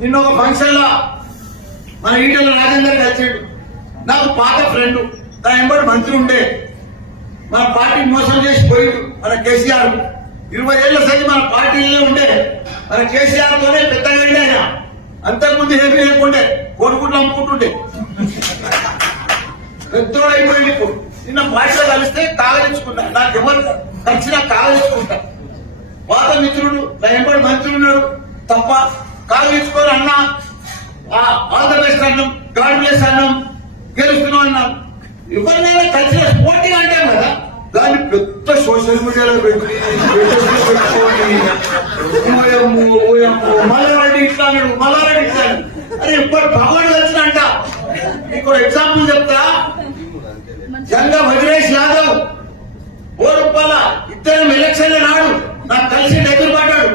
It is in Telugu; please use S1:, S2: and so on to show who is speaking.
S1: నిన్న ఒక ఫంక్షన్లో మన ఈటల రాజేందర్ కలిసాడు. నాకు పాత ఫ్రెండ్ నా ఎంబడి మంత్రి ఉండే. మన పార్టీని మోసం చేసి పోయి మన కేసీఆర్ ఇరవై ఏళ్ళ సరి మన పార్టీలో ఉండే. మన కేసీఆర్ తోనే పెద్దగా ఆయన. అంతకుముందు ఏమి లేకుండే కొనుక్కుంటూ అమ్ముకుంటుండే. పెద్దోడు అయిపోయింది ఇప్పుడు. నిన్న పార్టీలో కలిస్తే కాగలించుకున్నా నాకు ఎవరు కలిసినా కాగలించుకుంటా పాత మిత్రుడు నా ఎంబడి మంత్రి ఉన్నాడు. తప్ప కాగలించుకొని అన్న. ఆల్ ద బెస్ట్ అన్నం గాడ్ బ్లెస్ అన్నం. గెలుస్తున్నాం అన్నాం. ఎవరినైనా కలిసిన పోటీ అంటాం కదా. దాన్ని పెద్ద సోషల్ మీడియాలో పెట్టి మల్లారెడ్డి ఇట్లా అన్నాడు మల్లారెడ్డి ఇట్లా అన్నాడు. అరే ఇప్పుడు భగవాన్ వచ్చినంట మీకు ఎగ్జాంపుల్ చెప్తా. జంగ వజ్రేష్ యాదవ్ ఓ రూపాయల ఇద్దరం ఎలక్షన్ నాడు నాకు కలిసి దగ్గర పడ్డాడు.